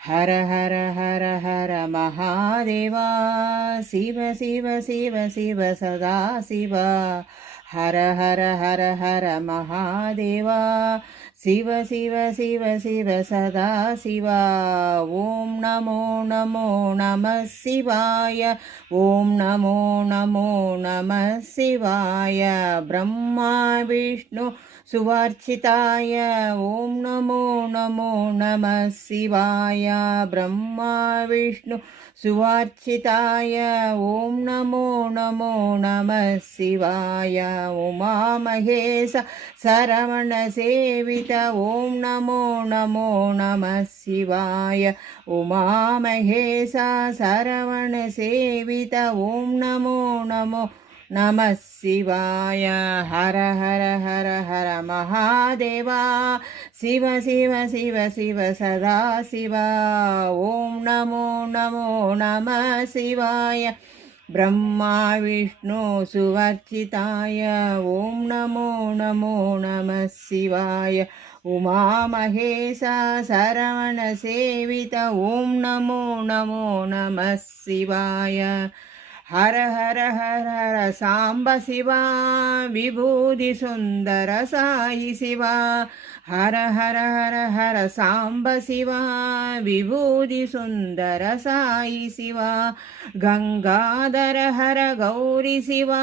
हर हर हर हर महादेवा शिव शिव शिव शिव सदा शिव हर हर हर हर महादेवा शिव शिव शिव शिव सदा शिव ॐ नमो नमो नमः शिवाय ॐ नमो नमो नमः शिवाय ब्रह्मा विष्णु सुवर्चिताय ॐ नमो नमो नमः शिवाय ब्रह्मा विष्णु सुवर्चिताय ॐ नमो नमो नमः शिवाय उमा महेश सरवणसेवित ॐ नमो नमो नमः शिवाय उमा महेश सरवणसेवित ॐ नमो नमो नमः शिवाय हर हर हर हर महादेवा शिव शिव शिव शिव सदा शिव ॐ नमो नमो नमः शिवाय ब्रह्मा विष्णु सुवर्चिताय ॐ नमो नमो नमः शिवाय उमा महेश सरवणसेवित ॐ नमो नमो नमः शिवाय हर हर हर हर सांब शिवा विभूति सुंदर साई शिवा हर हर हर हर सांब शिवा विभूति सुंदर साई शिवा गंगाधर हर गौरी शिवा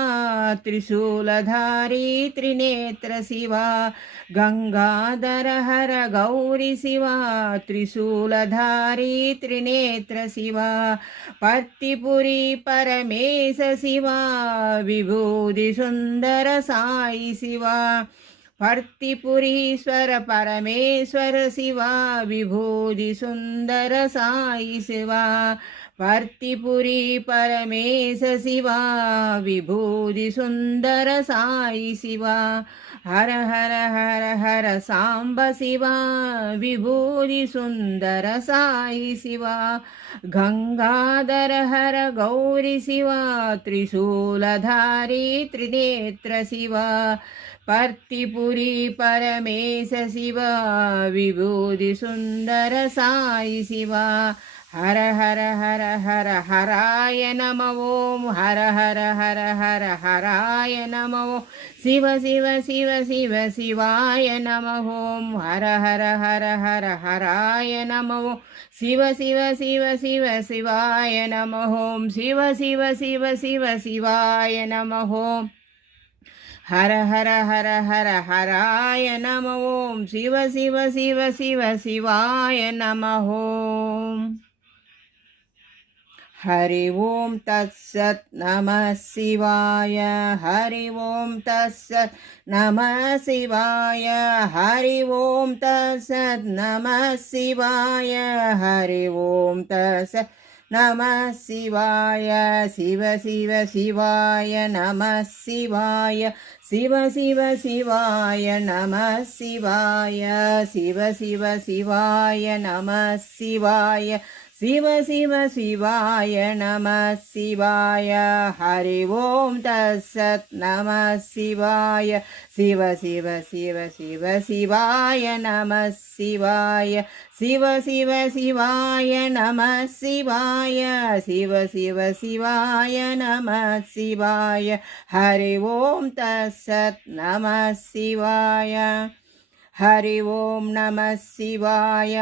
त्रिशूलधारी त्रिनेत्र शिवा गंगाधर हर गौरी शिवा त्रिशूलधारी त्रिनेत्र शिवा पत्तिपुरी परमेश शिवा विभूति सुंदर साई शिवा भर्तिपुरीश्वर परमेश्वर शिवा विभूति सुंदर साई शिवा भर्तिपुरी परमेश शिवा विभूति सुंदर साई शिवा हर हर हर हर सांब शिवा विभूति सुंदर साई शिवा गंगाधर हर गौरी शिवा त्रिशूलधारी त्रिनेत्र शिवा पर्तिपुरी परमेश शिवा विभूति सुंदर साई शिवा हर हर हर हर हराय नमः ओम हर हर हर हर हराय नमः शिव शिव शिव शिव शिवाय नमः ओम हर हर हर हर हराय नमः शिव शिव शिव शिव शिवाय नमः ओम शिव शिव शिव शिव शिवाय नमः ओम हर हर हर हर हराय नमः ओम शिव शिव शिव शिव शिवाय नमः ओम हरि ओम तत्सत् नमः शिवाय हरि ओम तत्सत् नमः शिवाय हरि ओम तत्सत् नमः शिवाय हरि ओम तत्सत् नमः शिवाय शिव शिव शिवाय नमः शिवाय शिव शिव शिवाय नमः शिवाय शिव शिव शिवाय नमः शिवाय शिव शिव शिवाय नमः शिवाय हरि ओम तत्सत् नमः शिवाय शिव शिव शिव शिव शिवाय नमः शिवाय शिव शिव शिवाय नमः शिवाय शिव शिव शिवाय नमः शिवाय हरि ओम तत्सत् नमः शिवाय हरि ओम नमः शिवाय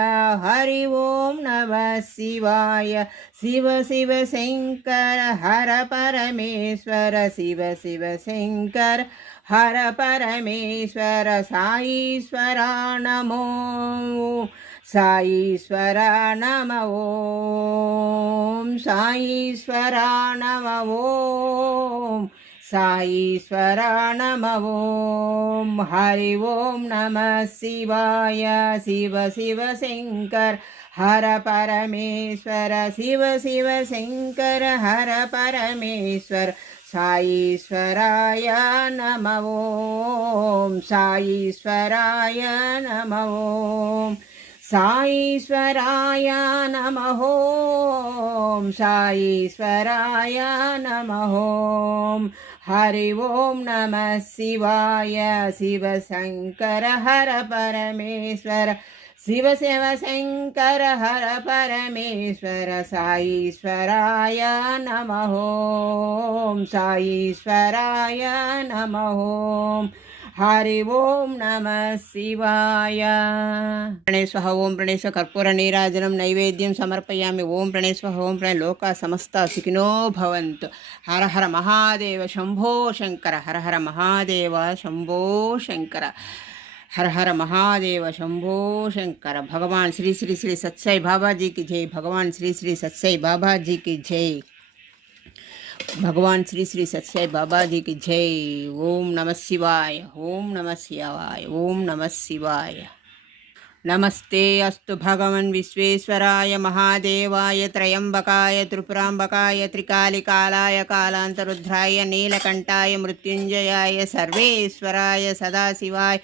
हरि ओम नमः शिवाय शिव शिव शंकर हर परमेश्वर शिव शिव शंकर हर परमेश्वर साईश्वरा नमो साईश्वरा नमः ओम साईश्वरा नमः ओम साईश्वरा नमः ओम हरि ओम नमः शिवाय शिव शिव शंकर हर परमेश्वर शिव शिव शंकर हर परमेश्वर साईश्वराय नमः ओम साईश्वराय नमः ओम साईश्वराय नमः ओम साईश्वराय नमः ओम हरि ओम नमः शिवाय शिव शंकर हर परमेश्वर शिव शिव शंकर हर परमेश्वर साईश्वराय नमः ओम साईश्वराय नमः ओम हरि ओम नमः शिवाय। प्रणेस्वः ओम प्रणेश कर्पूर नीराजनं नैवेद्यं समर्पयामि। ओम प्रणेस्वः ओम प्रणय लोका समस्ता सुखिनो भवन्तु। हर हर महादेव शंभो शंकर हर हर महादेव शंभो शंकर हर हर महादेव शंभो शंकर। भगवान श्री श्री श्री सत्साई बाबा जी की जय। भगवान श्री श्री सत्साई बाबा जी की जय। भगवान श्री श्री सत्साई बाबा जी की जय। ओम नमः शिवाय ओम नमः शिवाय ओम नमः शिवाय। नमस्ते अस्तु भगवन् विश्वेश्वराय महादेवाय त्रयंबकाय त्रिपुरांबकाय त्रिकालिकालाय कालांतरुद्राय नीलकंठाय मृत्युंजयाय सर्वेश्वराय सदाशिवाय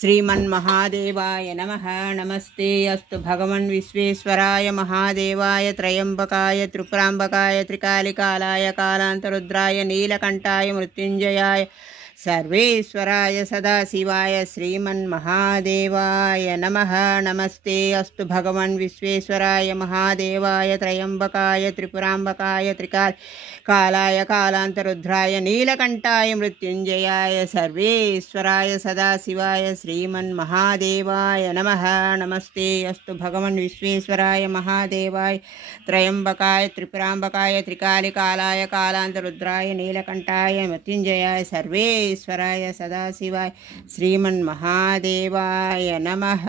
श्रीमन्महादेवाय नमः। नमस्ते अस्तु भगवन् विश्वेश्वराय महादेवाय त्रयंबकाय त्रिपुरांबकाय त्रिकालिकालाय कालांतरुद्राय नीलकंठाय मृत्युंजयाय सर्वेश्वराय सदाशिवाय श्रीमन्महादेवाय नमः। नमस्ते अस्तु भगवन् विश्वेश्वराय महादेवाय त्रयंबकाय त्रिपुरांबकाय त्रिकालाय कालांतरुद्राय नीलकंठाय मृत्युंजयाय सर्वेश्वराय सदाशिवाय श्रीमन्महादेवाय नमः। नमस्ते अस्तु भगवन् विश्वेश्वराय महादेवाय त्रयंबकाय त्रिपुरांबकाय त्रिकालिकालाय कालांतरुद्राय नीलकंठाय मृत्युंजयाय सर्वेश्वराय सदाशिवाय श्रीमन्महादेवाय नमः।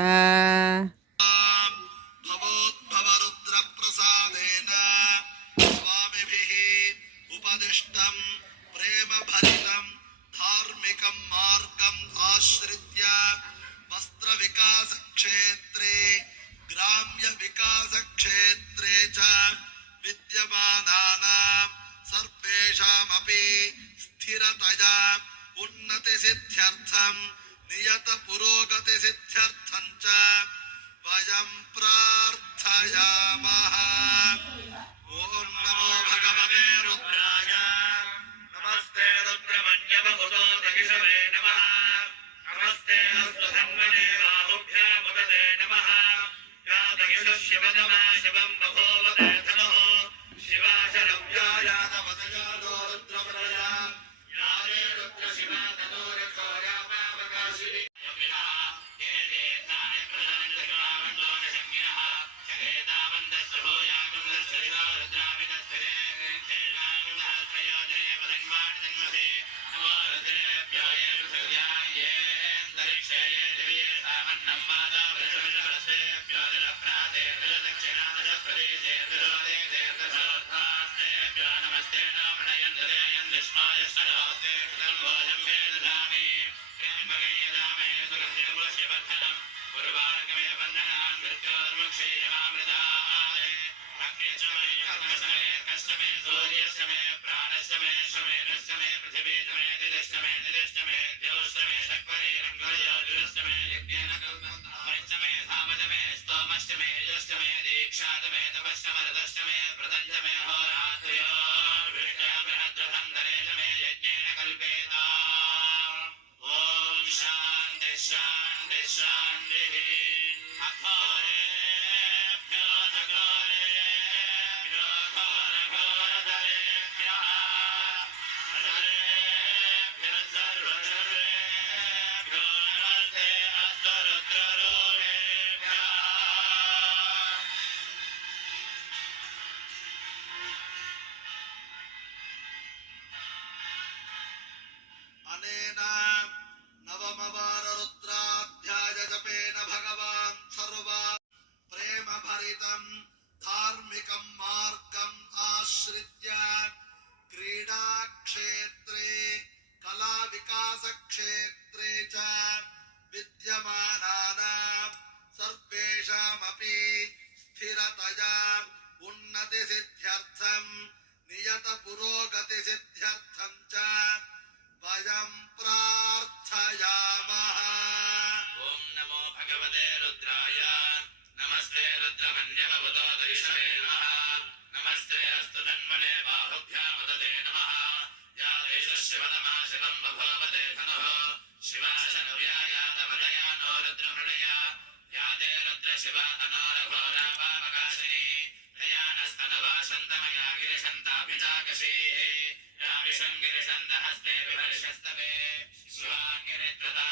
ग्राम्य विकास क्षेत्रे च विद्यमानानां सर्वेषामपि स्थिरतया उन्नति सिद्ध्यर्थं नियत पुरोगति सिद्ध्यर्थं च वयं प्रार्थयामः। ओम नमो भगवते रुद्राय नमस्ते रुद्रमन्यवहुतो दहिषवे नमः। नमस्ते अस्तु धन्वने बाहुभ्यां उदते नमः। या दहिषु शिवतमा शिवं बभूवते धनुः शिवा शरव्या यादवतया नो रुद्रवरया या रे रुद्रशिवा धनुरथो यामावकाशिनी ये देतानि प्रधानजगावन्दोन संज्ञः शकेतावन्दस्सभो यागन्दस्सरिता रुद्राविदस्सरे हेनानुमहत्रयो देवधन्वान् धन्वसे नमो रुद्रेभ्यो ये पृथिव्या ये अन्तरिक्षे ये दिव्ये सामन्नं माता वृषभसेभ्यो निरप्राते दक्षिणादशप्रदेशे विरोधे देवदशोद्धास्तेभ्यो नमस्ते नामणयन् ददयन् विस्माय सरोते कृतं भोजं मे ददामि त्र्यम्बके यदामहे सुगन्धिपुष्यवर्धनम् उर्वारुकमे वन्दनान् मृत्योर्मुक्षीयमामृताय अग्निशमे कर्मशमे कष्टमे सूर्यशमे प्राणशमे शमेनशमे पृथिवीशमे दिदशमे निदिशमे द्योशमे शक्वरे रङ्गयोजुरशमे यज्ञेन कल्पन्तमे सामजमे स्तोमश्चमे यशमे दीक्षातमे तपश्चमरदश्चमे व्रतञ्चमे होरात्र्योर्विद्यामृहद्रधन्धरेशमे यज्ञेन कल्पेताम्। ॐ शान्ति शान्ति शान्तिः। अघोरेभ्यो घोरेभ्यो घोरघोरधरेभ्यः सर्वेभ्यः सर्वसर्वेभ्यो नमस्ते अस्तु रुद्ररूपेभ्यः। अनेन नवमवार रुद्राध्याय जपेन भगवान् सर्वा प्रेम भरितं धार्मिकं मार्गम् आश्रित्य क्रीडा क्षेत्रे कला विकास क्षेत्रे च विद्यमानानां सर्वेषामपि स्थिरतया उन्नति सिद्ध्यर्थं नियत पुरोगति सिद्ध्यर्थं च वयं प्रार्थयामः। ओम नमो भगवते रुद्राय नमस्ते रुद्रमन्यवहुतो दहिषवे नमः। नमस्ते अस्तु धन्वने बाहुभ्यां उदते नमः। या दहिषु शिवतमा शिवं बभूवते धनुः शिवा शरव्या यादवतया नो रुद्रमृणया या ते शिवा तनोरघोरा पापकाशिनी दयानस्तनवासन्तमया गिरिशन्ताभिजाकशीः यामिषं गिरिशन्दहस्ते विभर्षस्तवे शिवाङ्गिरित्रता